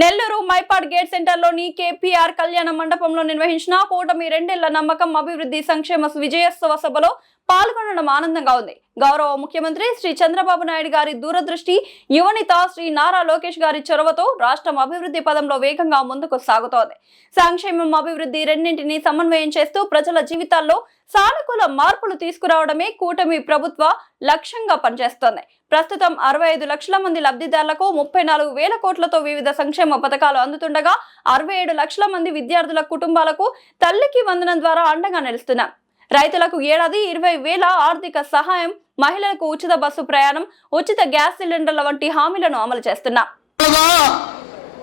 Nellore Mypadu gate సెంటర్లోని KPR కళ్యాణ మండపంలో నిర్వహించిన కూటమి 2 ఏళ్ల నమ్మకం అభివృద్ధి సంక్షేమ విజయోత్సవ సభలో పాల్గొనడం ఆనందంగా ఉంది. గౌరవ ముఖ్యమంత్రి శ్రీ చంద్రబాబు నాయుడు గారి దూరదృష్టి, యువనేత శ్రీ నారా లోకేష్ గారి చొరవతో రాష్ట్రం అభివృద్ధి పదంలో వేగంగా ముందుకు సాగుతోంది. సంక్షేమం, అభివృద్ధి రెండింటినీ సమన్వయం చేస్తూ ప్రజల జీవితాల్లో సానుకూల మార్పులు తీసుకురావడమే కూటమి ప్రభుత్వ లక్ష్యంగా పనిచేస్తోంది. ప్రస్తుతం 65 లక్షల మంది లబ్ధిదారులకు 34,000 కోట్లతో వివిధ సంక్షేమ పథకాలు అందుతుండగా 67 లక్షల మంది విద్యార్థుల కుటుంబాలకు తల్లికి వందనం ద్వారా అండగా నిలుస్తున్నాం. రైతులకు ఏడాది 20,000 ఆర్థిక సహాయం, మహిళలకు ఉచిత బస్సు ప్రయాణం, ఉచిత గ్యాస్ సిలిండర్ల వంటి హామీలను అమలు చేస్తున్నాం.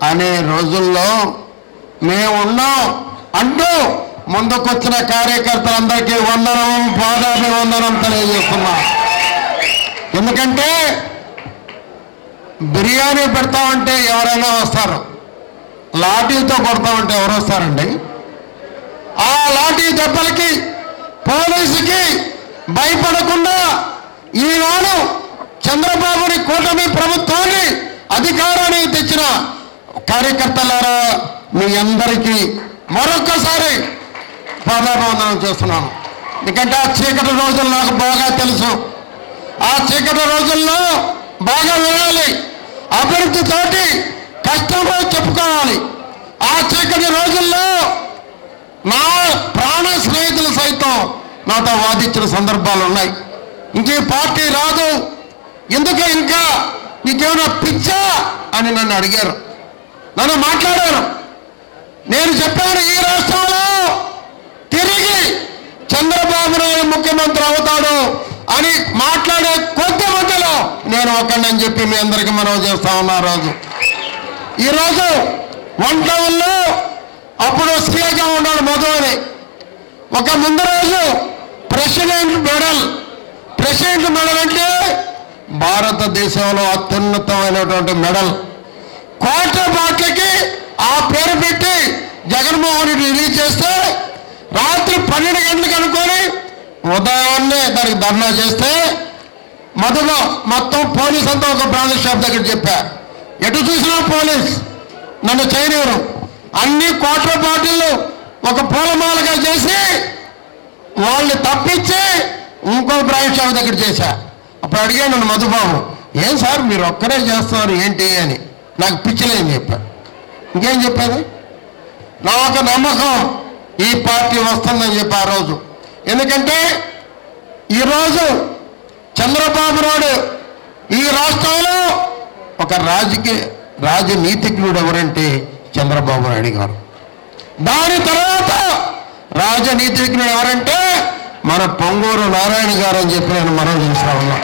అనే రోజుల్లో మేమున్నాం అంటూ ముందుకొచ్చిన కార్యకర్తలందరికీ వందనం, పాదాభివందనం తెలియజేస్తున్నాం. ఎందుకంటే బిర్యానీ పెడతామంటే ఎవరైనా వస్తారు, లాఠీతో కొడతామంటే ఎవరు వస్తారండి? ఆ లాఠీ దెబ్బలకి, పోలీసుకి భయపడకుండా ఈనాడు చంద్రబాబుని కూటమి ప్రభుత్వాన్ని అధికారానికి తెచ్చిన కార్యకర్తలారా, మీ అందరికీ మరొక్కసారి పాదాభివందనం చేస్తున్నాను. ఎందుకంటే ఆ చీకటి రోజులు నాకు బాగా తెలుసు. ఆ చీకటి రోజుల్లో బాగా వినాలి, అభివృద్ధితోటి కష్టంగా చెప్పుకోవాలి. ఆ చీకటి రోజుల్లో నా ప్రాణ స్నేహితులు సైతం నాతో వాదించిన సందర్భాలు ఉన్నాయి. ఇంకే పార్టీ రాదు, ఎందుకు ఇంకా నీకేమైనా పిచ్చా అని నన్ను అడిగారు, నన్ను మాట్లాడారు. నేను చెప్పాను, ఈ రాష్ట్రంలో తిరిగి చంద్రబాబు నాయుడు ముఖ్యమంత్రి అవుతాడు అని మాట్లాడే కొద్ది మధ్యలో నేను ఒకడిని చెప్పి మీ అందరికీ మనవి చేస్తా ఉన్నా. ఈరోజు 1 టౌన్లో అప్పుడు సీఎంగా ఉన్నాడు మధు అని, ఒక ముందు రోజు ప్రెసిడెంట్ మెడల్ అంటే భారతదేశంలో అత్యున్నతమైనటువంటి మెడల్. క్వార్టర్ బాట్లకి ఆ పేరు పెట్టి జగన్మోహన్ రెడ్డి రిలీజ్ చేస్తే రాత్రి 12 గంటలకు అనుకొని ఉదయాన్నే దానికి ధర్నా చేస్తే మధులో మొత్తం పోలీస్ అంతా ఒక బ్రాంచ్ షాప్ దగ్గర చెప్పా. ఎటు చూసినా పోలీస్ నన్ను చేయనివ్వరు. అన్ని క్వార్టర్ బాటిళ్ళు ఒక పూలమాలగా చేసి వాళ్ళని తప్పించి ఇంకో బ్రాంచ్ షాప్ దగ్గర చేశా. అప్పుడు అడిగాను నన్ను మధుబాబు, ఏం సార్ మీరు ఒక్కరే చేస్తున్నారు ఏంటి అని. నాకు పిచ్చిలేని చెప్పాను. ఇంకేం చెప్పేది, నా ఒక నమ్మకం ఈ పార్టీ వస్తుందని చెప్పి ఆ రోజు. ఎందుకంటే ఈరోజు చంద్రబాబు నాయుడు ఈ రాష్ట్రంలో ఒక రాజనీతిజ్ఞుడు ఎవరంటే చంద్రబాబు నాయుడు గారు. దాని తర్వాత రాజనీతిజ్ఞుడు ఎవరంటే మన పొంగూరు నారాయణ గారు అని చెప్పి నేను మనం చూస్తా ఉన్నా.